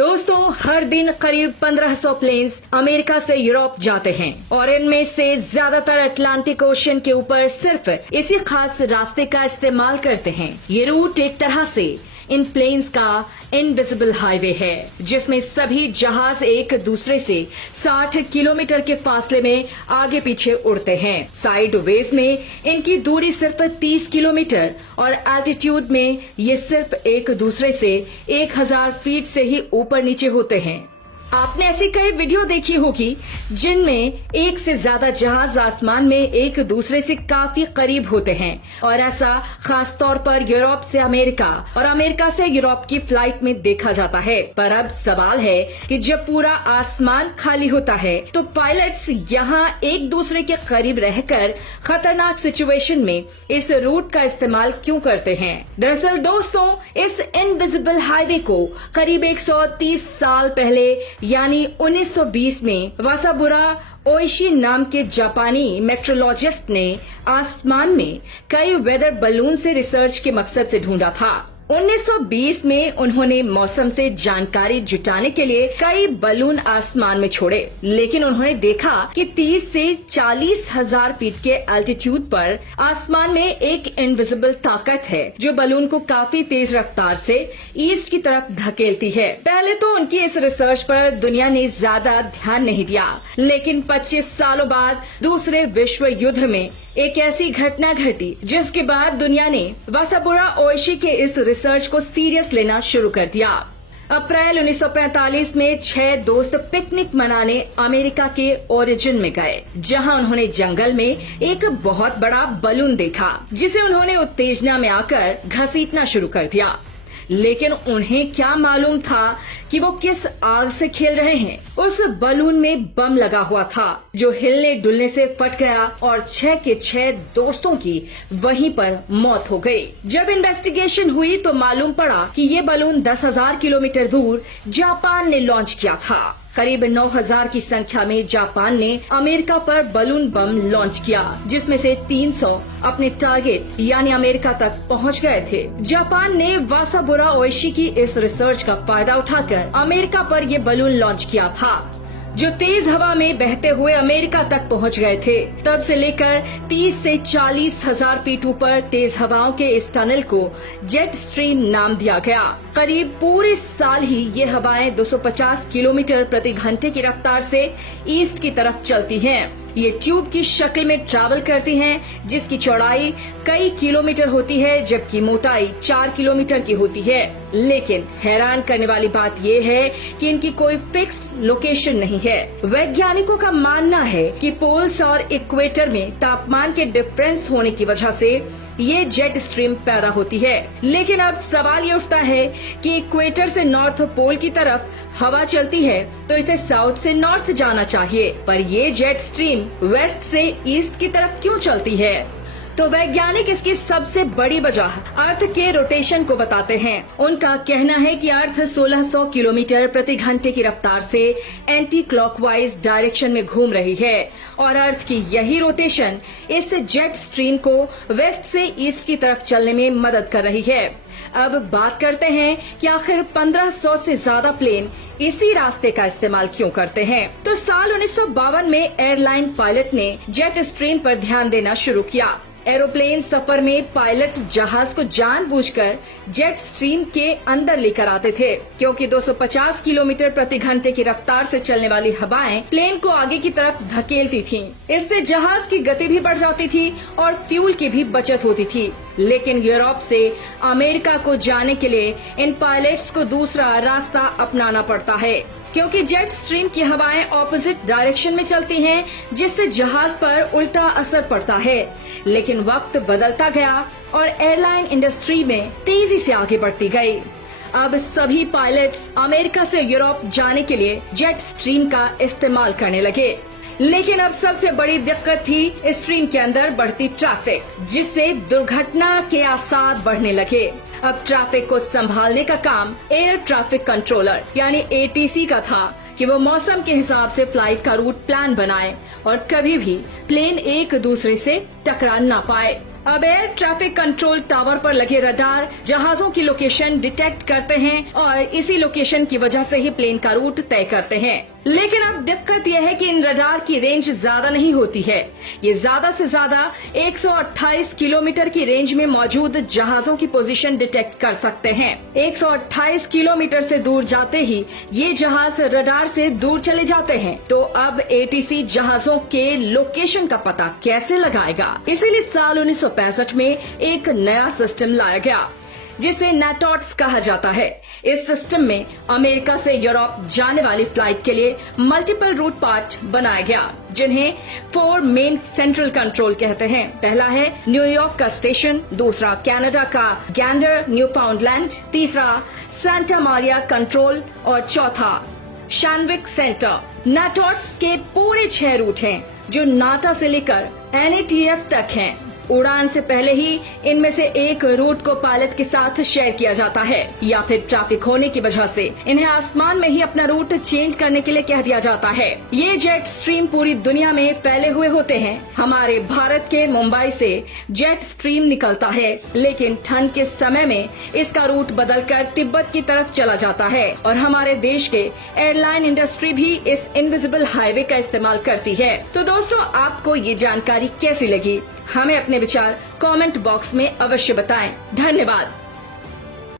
दोस्तों, हर दिन करीब 1500 प्लेन्स अमेरिका से यूरोप जाते हैं और इनमें से ज्यादातर अटलांटिक ओशन के ऊपर सिर्फ इसी खास रास्ते का इस्तेमाल करते हैं। ये रूट एक तरह से इन प्लेन्स का इनविजिबल हाईवे है, जिसमें सभी जहाज एक दूसरे से 60 किलोमीटर के फासले में आगे पीछे उड़ते हैं। साइडवेज में इनकी दूरी सिर्फ 30 किलोमीटर और एल्टीट्यूड में ये सिर्फ एक दूसरे से 1000 फीट से ही ऊपर नीचे होते हैं। आपने ऐसी कई वीडियो देखी होगी जिनमें एक से ज्यादा जहाज आसमान में एक दूसरे से काफी करीब होते हैं और ऐसा खास तौर पर यूरोप से अमेरिका और अमेरिका से यूरोप की फ्लाइट में देखा जाता है। पर अब सवाल है कि जब पूरा आसमान खाली होता है तो पायलट्स यहाँ एक दूसरे के करीब रहकर खतरनाक सिचुएशन में इस रूट का इस्तेमाल क्यों करते हैं। दरअसल दोस्तों, इस इनविजिबल हाईवे को करीब 130 साल पहले यानी 1920 में वासाबुरा ओइशी नाम के जापानी मेट्रोलॉजिस्ट ने आसमान में कई वेदर बलून से रिसर्च के मकसद से ढूंढा था। 1920 में उन्होंने मौसम से जानकारी जुटाने के लिए कई बलून आसमान में छोड़े, लेकिन उन्होंने देखा कि 30 से 40 हजार फीट के एल्टीट्यूड पर आसमान में एक इनविजिबल ताकत है जो बलून को काफी तेज रफ्तार से ईस्ट की तरफ धकेलती है। पहले तो उनकी इस रिसर्च पर दुनिया ने ज्यादा ध्यान नहीं दिया, लेकिन 25 सालों बाद दूसरे विश्व युद्ध में एक ऐसी घटना घटी जिसके बाद दुनिया ने वासाबुरा ओइशी के इस रिसर्च को सीरियस लेना शुरू कर दिया। अप्रैल 1945 में 6 दोस्त पिकनिक मनाने अमेरिका के ओरिजिन में गए, जहां उन्होंने जंगल में एक बहुत बड़ा बलून देखा जिसे उन्होंने उत्तेजना में आकर घसीटना शुरू कर दिया। लेकिन उन्हें क्या मालूम था कि वो किस आग से खेल रहे हैं। उस बलून में बम लगा हुआ था जो हिलने डुलने से फट गया और 6 के 6 दोस्तों की वहीं पर मौत हो गई। जब इन्वेस्टिगेशन हुई तो मालूम पड़ा कि ये बलून 10,000 किलोमीटर दूर जापान ने लॉन्च किया था। करीब 9,000 की संख्या में जापान ने अमेरिका पर बलून बम लॉन्च किया, जिसमें से 300 अपने टारगेट यानी अमेरिका तक पहुंच गए थे। जापान ने वासाबुरा ओइशी की इस रिसर्च का फायदा उठाकर अमेरिका पर ये बलून लॉन्च किया था, जो तेज हवा में बहते हुए अमेरिका तक पहुंच गए थे। तब से लेकर 30 से 40 हजार फीट ऊपर तेज हवाओं के इस टनल को जेट स्ट्रीम नाम दिया गया। करीब पूरे साल ही ये हवाएं 250 किलोमीटर प्रति घंटे की रफ्तार से ईस्ट की तरफ चलती हैं। ये ट्यूब की शक्ल में ट्रैवल करती हैं, जिसकी चौड़ाई कई किलोमीटर होती है जबकि मोटाई 4 किलोमीटर की होती है। लेकिन हैरान करने वाली बात ये है कि इनकी कोई फिक्स्ड लोकेशन नहीं है। वैज्ञानिकों का मानना है कि पोल्स और इक्वेटर में तापमान के डिफरेंस होने की वजह से ये जेट स्ट्रीम पैदा होती है। लेकिन अब सवाल ये उठता है कि इक्वेटर से नॉर्थ पोल की तरफ हवा चलती है तो इसे साउथ से नॉर्थ जाना चाहिए, पर ये जेट स्ट्रीम वेस्ट से ईस्ट की तरफ क्यों चलती है? तो वैज्ञानिक इसकी सबसे बड़ी वजह अर्थ के रोटेशन को बताते हैं। उनका कहना है कि अर्थ 1600 किलोमीटर प्रति घंटे की रफ्तार से एंटी क्लॉकवाइज डायरेक्शन में घूम रही है और अर्थ की यही रोटेशन इस जेट स्ट्रीम को वेस्ट से ईस्ट की तरफ चलने में मदद कर रही है। अब बात करते हैं कि आखिर 1500 से ज्यादा प्लेन इसी रास्ते का इस्तेमाल क्यों करते हैं। तो साल 1952 में एयरलाइन पायलट ने जेट स्ट्रीम पर ध्यान देना शुरू किया। एरोप्लेन सफर में पायलट जहाज को जानबूझकर जेट स्ट्रीम के अंदर लेकर आते थे, क्योंकि 250 किलोमीटर प्रति घंटे की रफ्तार से चलने वाली हवाएं प्लेन को आगे की तरफ धकेलती थीं। इससे जहाज की गति भी बढ़ जाती थी और फ्यूल की भी बचत होती थी। लेकिन यूरोप से अमेरिका को जाने के लिए इन पायलट्स को दूसरा रास्ता अपनाना पड़ता है, क्योंकि जेट स्ट्रीम की हवाएं ऑपोजिट डायरेक्शन में चलती हैं, जिससे जहाज पर उल्टा असर पड़ता है। लेकिन वक्त बदलता गया और एयरलाइन इंडस्ट्री में तेजी से आगे बढ़ती गई। अब सभी पायलट्स अमेरिका से यूरोप जाने के लिए जेट स्ट्रीम का इस्तेमाल करने लगे। लेकिन अब सबसे बड़ी दिक्कत थी स्ट्रीम के अंदर बढ़ती ट्रैफिक, जिससे दुर्घटना के आसार बढ़ने लगे। अब ट्रैफिक को संभालने का काम एयर ट्रैफिक कंट्रोलर यानी ATC का था कि वो मौसम के हिसाब से फ्लाइट का रूट प्लान बनाए और कभी भी प्लेन एक दूसरे से टकरा ना पाए। अब एयर ट्रैफिक कंट्रोल टावर पर लगे रडार जहाजों की लोकेशन डिटेक्ट करते हैं और इसी लोकेशन की वजह से ही प्लेन का रूट तय करते हैं। लेकिन अब दिक्कत यह है कि इन रडार की रेंज ज्यादा नहीं होती है। ये ज्यादा से ज्यादा 128 किलोमीटर की रेंज में मौजूद जहाजों की पोजीशन डिटेक्ट कर सकते हैं। 128 किलोमीटर से दूर जाते ही ये जहाज रडार से दूर चले जाते हैं। तो अब एटीसी जहाजों के लोकेशन का पता कैसे लगाएगा? इसीलिए साल 1965 में एक नया सिस्टम लाया गया जिसे नेटॉट्स कहा जाता है। इस सिस्टम में अमेरिका से यूरोप जाने वाली फ्लाइट के लिए मल्टीपल रूट पार्ट बनाया गया, जिन्हें 4 मेन सेंट्रल कंट्रोल कहते हैं। पहला है न्यूयॉर्क का स्टेशन, दूसरा कनाडा का गैंडर न्यूफाउंडलैंड, तीसरा सांता मारिया कंट्रोल और चौथा शैनविक सेंटर। नेटॉट्स के पूरे 6 रूट हैं जो नाटा से लेकर NATF तक हैं। उड़ान से पहले ही इनमें से एक रूट को पायलट के साथ शेयर किया जाता है या फिर ट्रैफिक होने की वजह से इन्हें आसमान में ही अपना रूट चेंज करने के लिए कह दिया जाता है। ये जेट स्ट्रीम पूरी दुनिया में फैले हुए होते हैं। हमारे भारत के मुंबई से जेट स्ट्रीम निकलता है, लेकिन ठंड के समय में इसका रूट बदलकर तिब्बत की तरफ चला जाता है और हमारे देश के एयरलाइन इंडस्ट्री भी इस इनविजिबल हाईवे का इस्तेमाल करती है। तो दोस्तों, आपको ये जानकारी कैसी लगी? हमें अपने विचार कमेंट बॉक्स में अवश्य बताएं। धन्यवाद।